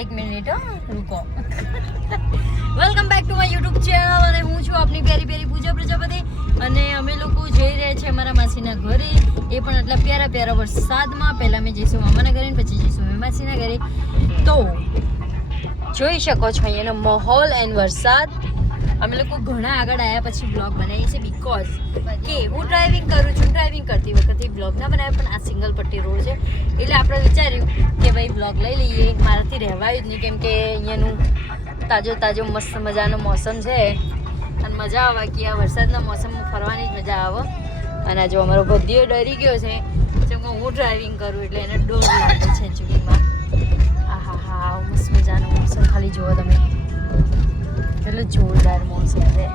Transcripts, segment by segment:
એક મિનિટ રૂકો. Welcome back to my YouTube channel અને હું છું આપની પ્યારી પ્યારી પૂજા પ્રજાપતિ અને અમે લોકો જઈ રહ્યા છીએ અમારા માસીના ઘરે, એ પણ આટલા પ્યારા પ્યારા વરસાદમાં. પહેલાં અમે જઈશું મામાના ઘરે પછી જઈશું અમે માસીના ઘરે. તો જોઈ શકો છો અહીંયાનો માહોલ એન્ડ વરસાદ. અમે લોકો ઘણા આગળ આવ્યા પછી બ્લોગ બનાવીએ છીએ બીકોઝ કે હું ડ્રાઇવિંગ કરું છું. ડ્રાઇવિંગ કરતી વખતે બ્લોગ ના બનાવે પણ આ સિંગલ પટ્ટી રોડ છે એટલે આપણે વિચાર્યું કે ભાઈ બ્લોગ લઈ લઈએ. મારાથી રહેવાયું જ નહીં કેમ કે અહીંયાનું તાજો તાજો મસ્ત મજાનો મોસમ છે અને મજા આવે કે આ વરસાદના મોસમમાં ફરવાની જ મજા આવે. અને જો અમારો ભદ્યો ડરી ગયો છે જેમ કે હું ડ્રાઇવિંગ કરું એટલે એને ડર લાગે છે ચૂડીમાં. હા હા હા મસ્ત મજાનો મોસમ ખાલી જુઓ તમે, એટલું જોરદાર મોસમ છે.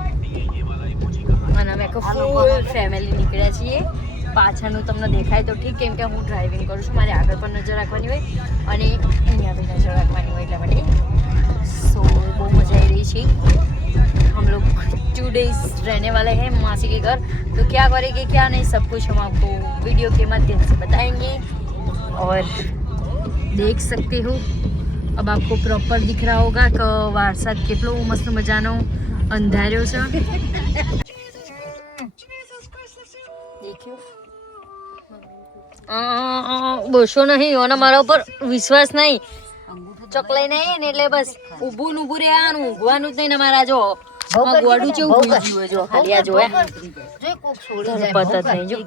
અને અમે ફૂલ ફેમિલી નીકળ્યા છીએ. પાછળનું તમને દેખાય તો ઠીક કેમ કે હું ડ્રાઇવિંગ કરું છું, મારે આગળ પણ નજર રાખવાની હોય અને અહીંયા બી નજર રાખવાની હોય એટલા માટે. સો બહુ મજા આવી રહી છે. हम लोग 2 days रहने वाले हैं मासी के घर, तो क्या करेंगे क्या नहीं सब कुछ हम आपको वीडियो के माध्यम से बताएंगे और देख सकते हो. अब आपको प्रॉपर दिख रहा होगा कि वरसाद કેટલો મસ્ત મજાનો અંધાર્યો છે. બોશો નહીં અને મારા ઉપર વિશ્વાસ નહીં. ચકલાઈ નહીં ને એટલે બસ ઊભું ને ઊભું રહેવાનું, ઊંઘવાનું જ નહીં ને. મારા જો ગોડું કેવું ભૂઈ જો ખાલી આ જોયા પત જ નહીં જો.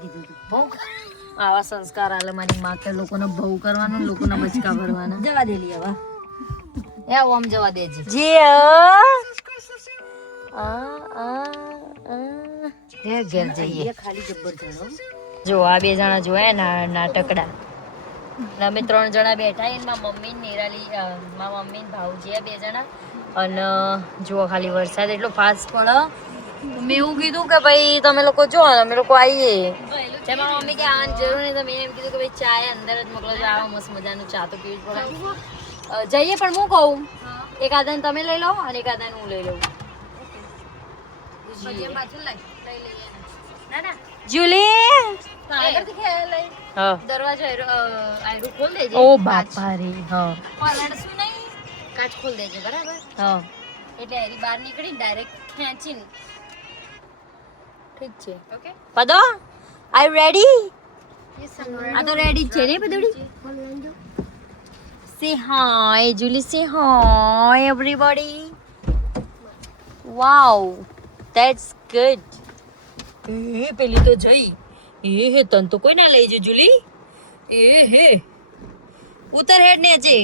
આવા સંસ્કાર આલે મારી માં કે લોકોને ભવ કરવાનું, લોકોના બચકા ભરવાના. જવા દેલી હવે આમ જવા દેજે જે ઘેર જઈએ. ખાલી જબ્બર જો આ બે જણા જોયા નાટકડા. અમે 3 જણા બેઠા ને મારા મમ્મી ને નિરાલી, મારા મમ્મી ને ભાવજી આ 2 જણા. અને જુઓ ખાલી વરસાદ એટલો ફાસ્ટ પડે. મેં એવું કીધું કે ભાઈ તમે લોકો જો અમે લોકો આવીએ. મારા મમ્મી કે આવાની જરૂર નહીં. તો મેં એમ કીધું કે ભાઈ ચા અંદર જ મોકલો છો. આવો મસ્ત મજાનું ચા તો પીવી પડે. જઈએ પણ હું કહું એક આદાન તમે લઈ લો અને એક આદાન હું લઈ લઉં. જુલી દરવાજો આયરું ખોલ દેજે. ઓ બાપા રે હા પાલડશું નહીં, કાચ ખોલ દેજે બરાબર. હા એટલે એરી બહાર નીકળીને ડાયરેક્ટ ખેંચીને. ઠીક છે ઓકે પદો આર યુ રેડી? આ તો રેડી જ છે ને પદોડી. Say hi, Julie. Say hi, everybody. Wow, that's good. પેલી તો જઈ. હે તન તો કોઈ ના લઈ જાય જુલી. હે ઉતર હેડ ને છે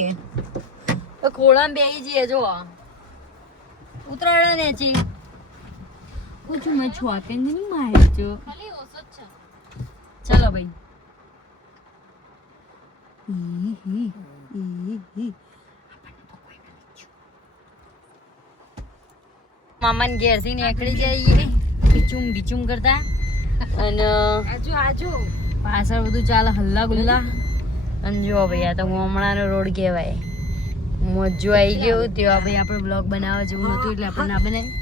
ખોળામાં બેહી જઈએ. જો ઉતરાડા ને છે પૂછું મેં છોકે નહીં મારે જો. ચાલો ભાઈ. મામાને ઘેરથી નીકળી જઈએ બીચુમ કરતા અને પાછળ બધું ચાલે હલ્લા ગુલ્લા. અને જો ભાઈ આ તો હમણાંનો રોડ કહેવાય. મોજો આવી ગયો તેવા ભાઈ આપણે બ્લોગ બનાવવા જેવું નહોતું એટલે આપણે ના બનાવી.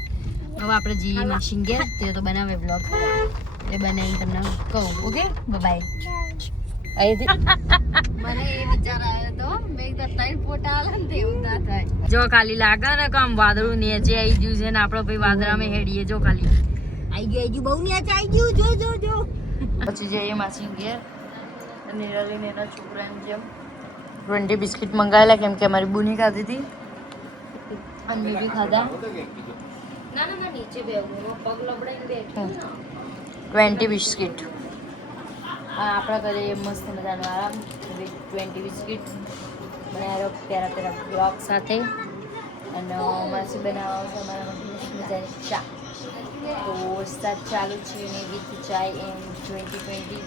હવે આપણે જઈએ માસી ઘેર તે તો બનાવે બ્લોગ એ બનાવીને તમને કહું. Okay bye. જો ખાલી લાગે ને કે આમ વાદળું નીચે આવી ગયું છે ને આપડે ભાઈ વાદળામાં હેડીએ. જો ખાલી આવી ગયું બહુ નીચે આવી ગયું. જો પછી જઈએ માસી ઘેર. નિરાલીને એના છોકરાની જેમ 20 બિસ્કિટ મંગાવેલા કેમ કે અમારી બુની ખાધી હતી અને બી ખાધા. ના નીચે પગ લબડાઈને બેઠું. 20 બિસ્કિટ આપણા ઘરે મસ્ત મજાનો આરામ. 20 બિસ્કિટ બનાવ્યો પ્યારા પ્યારા બ્લોગ સાથે. અને માસી બનાવવા છે અમારા માટે મસ્ત મજાની ચા. તો વરસાદ ચાલુ છે ને વિથ ચાય એમ 2020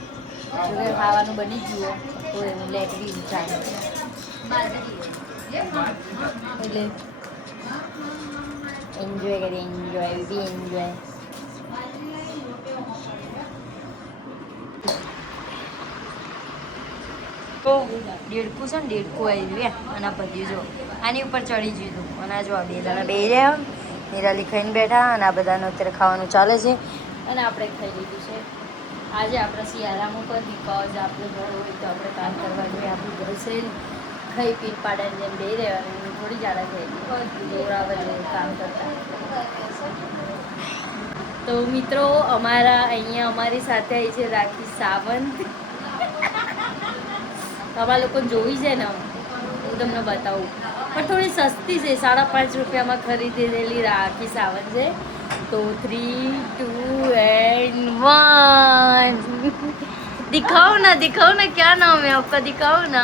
જોકે ખાવાનું બની ગયું તો એવું લેટવી ચાય એટલે એન્જોય કરીએ. એન્જોય તો દેડકું છે ને દેડકું આવી અને બધું જો આની ઉપર ચડી ગયું અને જો આ 2 જણા બે રહ્યા. નિરાલી ખાઈને બેઠા અને આ બધાનું અત્યારે ખાવાનું ચાલે છે અને આપણે ખાઈ લીધું છે. આજે આપણે શિયાળામાં પર બીકોઝ આપણું ઘર હોય તો આપણે કામ કરવા જોઈએ. આપણું ઘર છે ખાઈ પીને પાડાને જેમ બે રહેવાનું થોડી જાડા થઈ ગઈ જોરાવે કામ કરતા. તો મિત્રો અમારા અહીંયા અમારી સાથે આવી છે રાખી સાવંત. તમારા લોકો જોઈ છે ને હું તમને બતાવું પણ થોડી સસ્તી છે 5.5 રૂપિયામાં ખરીદેલી રાખી સાવંત છે. तो 3, 2 and 1 दिखाओ ना क्या नाम है आपका दिखाओ ना.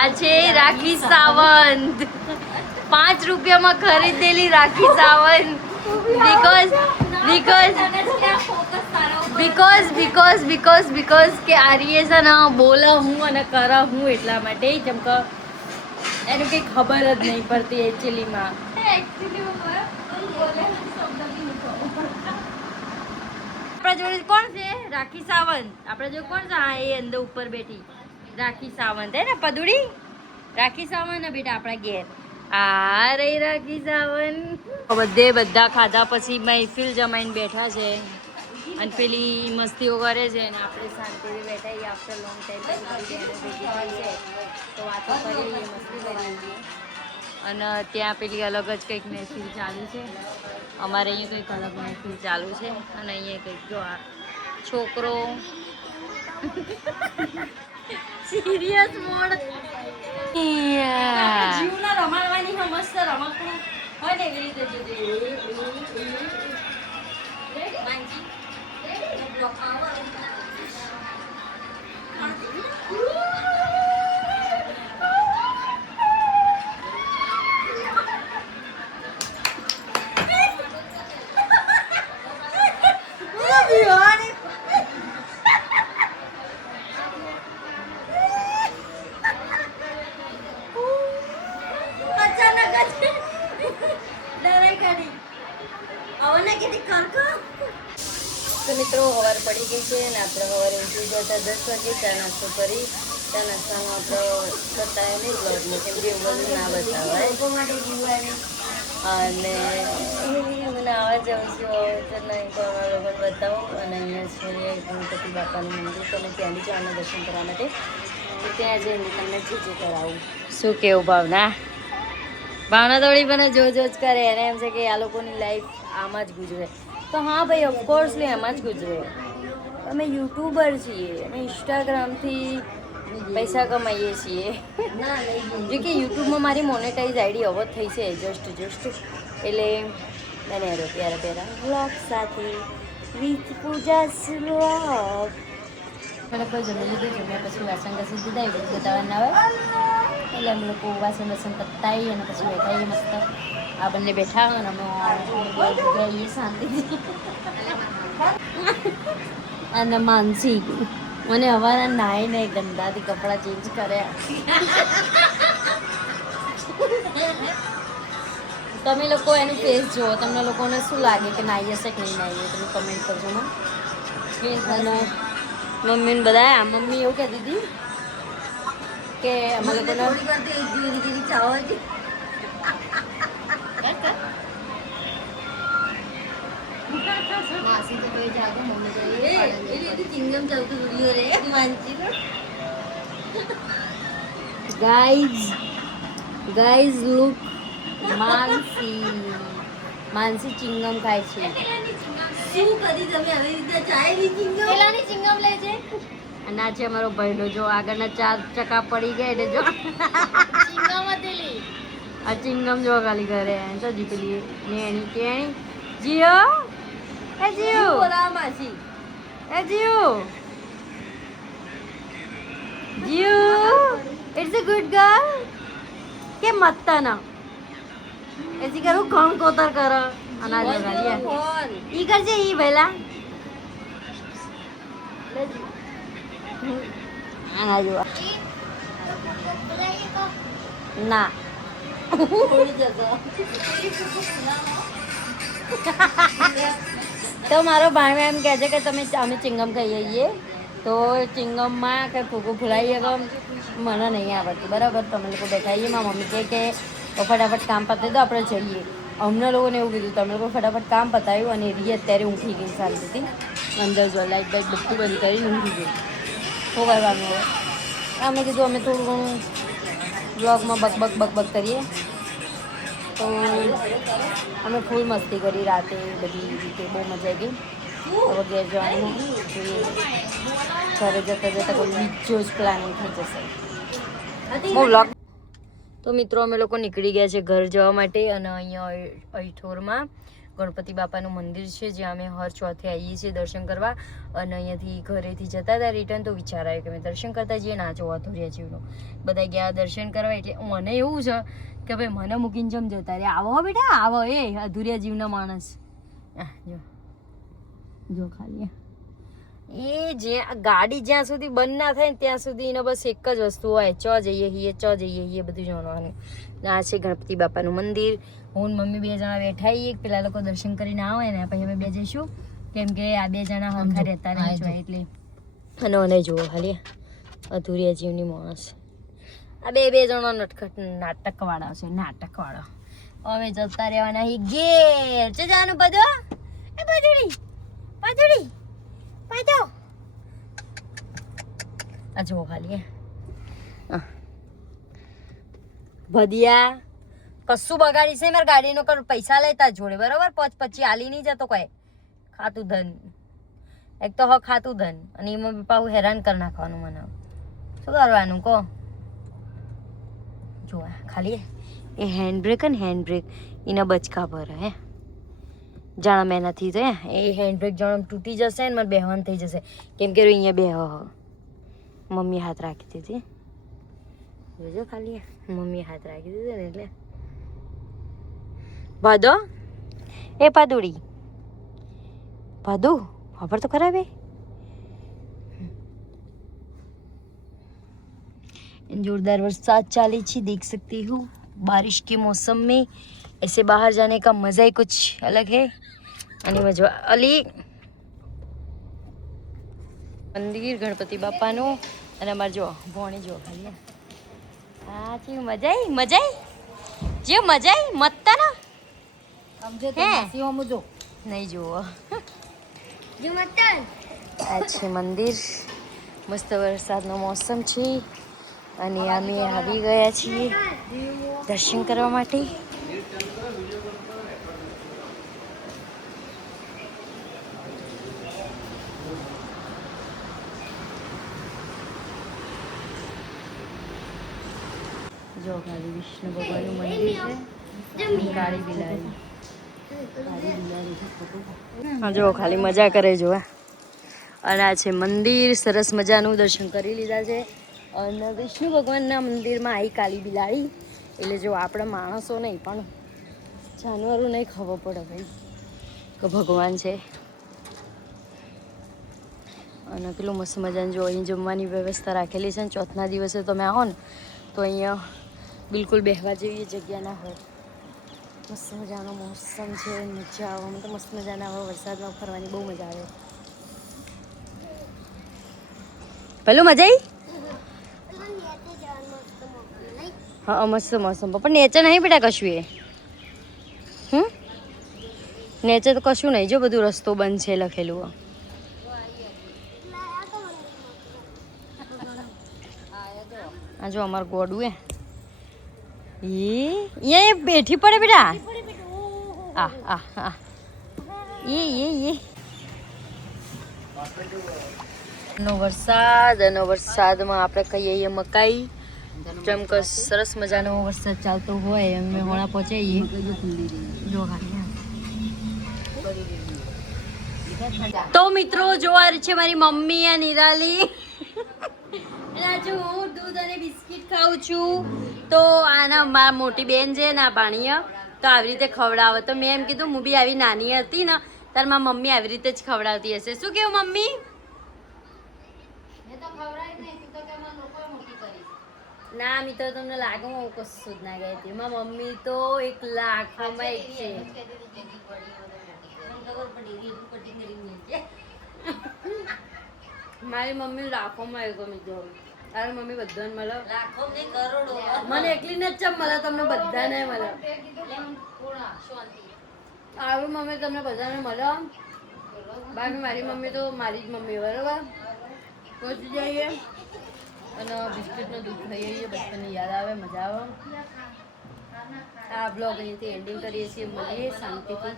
आज राखी सावंत 5 રૂપિયામાં ખરીદેલી રાખી સાવંત બીકોઝ કે આર્ય છે ને બોલા હું અને કરા હું એટલા માટે જેમ કે એનું કંઈ ખબર જ નહીં પડતી એકચ્યુઅલીમાં. આપણા જોડે કોણ છે રાખી સાવંત. આપણા જોડે કોણ છે? હા એ અંદર ઉપર બેઠી રાખી સાવંત હે ને પદુડી. રાખી સાવંત ને બેટા આપણા ઘેર આ રહી રાખી સાવંત. બધા ખાધા પછી મહેફિલ જમાઈને બેઠા છે અને પેલી મસ્તીઓ કરે છે ને આપણે શાંતિથી બેઠા આફ્ટર લોંગ ટાઈમ ભેગી થઈ છે તો વાતો કરીએ મસ્તી કરીએ. અને ત્યાં પેલી અલગ જ કંઈક મહેફિલ ચાલુ છે. અમારે અહીંયા કંઈક અલગ મહેફિલ ચાલુ છે અને અહીંયા કંઈક જો આ છોકરો સિરિયસ મોડ જીવના રમાડવાની મસ્ત રમકડું હોય ને એવી રીતે તો મિત્રો સવાર પડી ગઈ છે અને આપણે સવારે ઉઠી જતા 10 વાગે ચા નાસ્તો કરી. ચા નાસ્તામાં આપણે બતાવ્યા નહીં બ્લોગમાં કેમ કે એવું બધું ના બતાવાય અને હું નાવા જાઉં છું તો નહીં તો અમારા લોકોને બતાવું. અને અહીંયા છે ગણપતિ બાપાનું મંદિર તો અમે ત્યાં બી જવાના દર્શન કરવા માટે તો ત્યાં જઈને તમને જે કરાવું. શું કેવું ભાવના? ભાવના થોડી મને જોજ કરે એને એમ છે કે આ લોકોની લાઈફ આમાં જ ગુજરે. તો હા ભાઈ ઓફકોર્સલી એમાં જ ગુજરે. અમે યુટ્યુબર છીએ, અમે ઇન્સ્ટાગ્રામથી પૈસા કમાઈએ છીએ. જો કે યુટ્યુબમાં મારી મોનેટાઈઝ આઈડી હવે થઈ છે જસ્ટ એટલે બને પ્યારા વ્લોગ સાથે વિથ પૂજા વ્લોગ. બરાબર જમી લીધું. જમ્યા પછી વાસણ ઘસી દીધા એ બધું બતાવવાના આવે એટલે અમે લોકો વાસણ પતાવી અને પછી બેઠાઈએ મસ્ત. આ બંને બેઠા અને અમે જઈએ શાંતિથી. અને માનસી મને હવાના નાહીને ગંદાથી કપડાં ચેન્જ કર્યા. તમે લોકો એનું ફેસ જુઓ, તમને લોકોને શું લાગે કે નાહી હશે કે નહીં નાહીએ તમે કમેન્ટ કરજો. અને મમ્મીને બધા મમ્મી એવું કહેતી હતી કે અમે લોકોને ચિંગમ ચાલતું વિડીયો રે માનસી ગાઈઝ લુક માનસી ચિંગમ ખાય છે. શું કદી તમે આવી રીતે ચાયની ચિંગમ પેલાની ચિંગમ લે છે. અને આ છે અમારો ભાઈલો જો આગળના 4 ચકા પડી ગયા એટલે જો ચિંગમ હતી આ ચિંગમ જો ખાલી ઘરે તો જીપલી નેણી કેણી જીઓ એ જીઓ બોલા માસી એ જીઓ ઇટ્સ અ ગુડ ગર્લ કે મત્તાના એસી કરું કોણ કોતર કર અના જો ગાલિયા ઈ કરજે ઈ ભેલા આના જો ના તો મારો ભાઈ એમ કહે છે કે અમે ચિંગમ ખાઈએ છીએ તો ચિંગમમાં કંઈ ફૂગું ફૂલાઈએ તો મને નહીં આવડતું બરાબર. તમે લોકો બેઠાઈએ મારા મમ્મી કે ફટાફટ કામ પતાવી દો આપણે જઈએ. અમને લોકોને એવું કીધું તમે લોકો ફટાફટ કામ પતાવ્યું અને એરી અત્યારે ઊંઘી ગઈ શાંતિથી અંદર જો લાઈટ બાઈટ બધું બંધ કરીને ઊંઘી ગઈ. શું કરવાનું હવે અમે કીધું અમે થોડું ઘણું બ્લોગમાં બક કરીએ. તો અમે ફૂલ મસ્તી કરી રાતે બધી રીતે, બહુ મજા આવી ગઈ. હવે ઘેર જવાનું જોઈએ, ઘરે જતાં કોઈ બીજો જ પ્લાનિંગ થઈ જશે. બ્લોગ તો મિત્રો અમે લોકો નીકળી ગયા છે ઘર જવા માટે. અને અહીંયા અહીઠોરમાં ગણપતિ બાપાનું મંદિર છે જ્યાં અમે હર ચોથે આવીએ છીએ દર્શન કરવા. અને અહીંયાથી ઘરેથી જતા હતા રિટર્ન, તો વિચાર આવ્યો કે અમે દર્શન કરતા જઈએ. ના જોવા ધોર્યા જીવનું બધા ગયા દર્શન કરવા. એટલે મને એવું છે કે ભાઈ મને મૂકીને જમ જતા રે. આવો બેટા આવો, એ અધૂરિયા જીવના માણસ. જો ખાલી એ જે ગાડી જ્યાં સુધી બંધ ના થાય ને ત્યાં સુધી એને બસ એક જ વસ્તુ હોય, ચ જઈએ હીએ બધું જાણવાનું. આ છે ગણપતિ બાપાનું મંદિર. હું મમ્મી 2 જણા બેઠા છીએ. પેલા લોકો દર્શન કરીને આવે ને પછી અમે 2 જઈશું, કેમ કે આ 2 જણા હરખા રહેતા નહીં જોઈએ એટલે. અને મને જુઓ ખાલી અધૂરિયા જીવની માણસ. આ 2 જણા નાટકવાળા છે, નાટકવાળા. અમે જતા રહેવાના ઘેર. છે જવાનું બધું. એ બધુડી પાડો આ જુઓ ખાલી ભદિયા કશું બગાડી છે મારી ગાડીનો. પૈસા લેતા જોડે બરોબર, પછી હાલી નહીં જતો કોઈ. ખાતું ધન એક તો ખાતું ધન, અને એમાં પાછું હેરાન કરી નાખવાનું મને. શું કરવાનું કહો? જો ખાલી એ હેન્ડબ્રેક ને હેન્ડબ્રેક એના બચકા ભરે હે જાણા મહેનતથી તો. એ હેન્ડબ્રેક જાણે તૂટી જશે ને મારે બેહવાન થઈ જશે, કેમ કે અહીંયા બેહ મમ્મી હાથ રાખી દીધી. જોજો ખાલી મમ્મી હાથ રાખી દીધો ને એટલે. ભાદો એ પાદુડી ભાદુ ખબર તો ખરાબ है. जोरदार बरसात चाली थी, देख सकती हूँ. बारिश के मौसम में ऐसे बाहर जाने का मज़ा ही कुछ अलग है. અને મજા અલી મંદિર ગણપતિ બાપાનું. અને અમારે જો ભોણી જો ખાલી હા જી મજા જે મજા મતતા ના સમજે તો નસીઓ મુજો નહીં જુઓ. આ છે મંદિર. મસ્ત વરસાદનો મોસમ છે અને અમે આવી ગયા છીએ દર્શન કરવા માટે. જો ખાલી વિષ્ણુ ભગવાનનું મંદિર છે. કાળી બિલાડી હા જો ખાલી મજા કરે જો. અને આ છે મંદિર, સરસ મજાનું દર્શન કરી લીધા છે. અને વિષ્ણુ ભગવાનના મંદિરમાં આવી કાળી બિલાડી એટલે જો આપણે માણસો નહીં પણ જાનવરો નહીં ખબર પડે ભાઈ કે ભગવાન છે. અને પેલું મસ્ત મજાનું જો અહીં જમવાની વ્યવસ્થા રાખેલી છે. ચોથના દિવસે તમે આવો ને તો અહીંયા બિલકુલ બેહવા જેવી જગ્યા ના હોય. મસ્ત મજાનો મોસમ છે, મજા આવે. મને તો મસ્ત મજાના આવે વરસાદમાં ફરવાની બહુ મજા આવે. પેલું મજા આવી હા મસ્ત મોસમ પણ નેચર નહીં બેટા કશું. એ નેચર તો કશું નહીં. જો બધું રસ્તો બંધ છે લખેલું. આ જો અમારું ગોડું એ બેઠી પડે બેટા. નો વરસાદ અને વરસાદમાં આપણે કહીએ મકાઈ. જેમ કે સરસ મજાનો વરસાદ ચાલતો હોય અમે હોણા પહોંચાઈએ. જો તો મિત્રો જોવા છે મારી મમ્મી આ નિરાલી. હું દૂધ અને બિસ્કિટ ખાઉં છું. તો આના મારા મોટી બેન છે ને ભાણીયા તો આવી રીતે ખવડાવે. તો મેં એમ કીધું હું બી આવી નાની હતી ને ત્યારે મારી મમ્મી આવી રીતે જ ખવડાવતી હશે. શું કેવું મમ્મી? ના મિત્રો તમને લાગે હું કશું જ ના ગઈ હતી. મારી મમ્મી તો 1 લાખમાં એક છે. મારી મમ્મી લાખોમાં એક મિત્રો. તારી મમ્મી બધાને મળે મને એકલી ને જ મળે, તમને બધાને મળે. આવી મમ્મી તમને બધાને મળે. બાકી મારી મમ્મી તો મારી જ મમ્મી બરાબર. પહોંચી જઈએ અને બિસ્કિટનું દૂધ ખાઈએ છીએ, બચપનની યાદ આવે, મજા આવે. આ બ્લોગ અહીંયાથી એન્ડિંગ કરીએ છીએ. મળીએ શાંતિથી.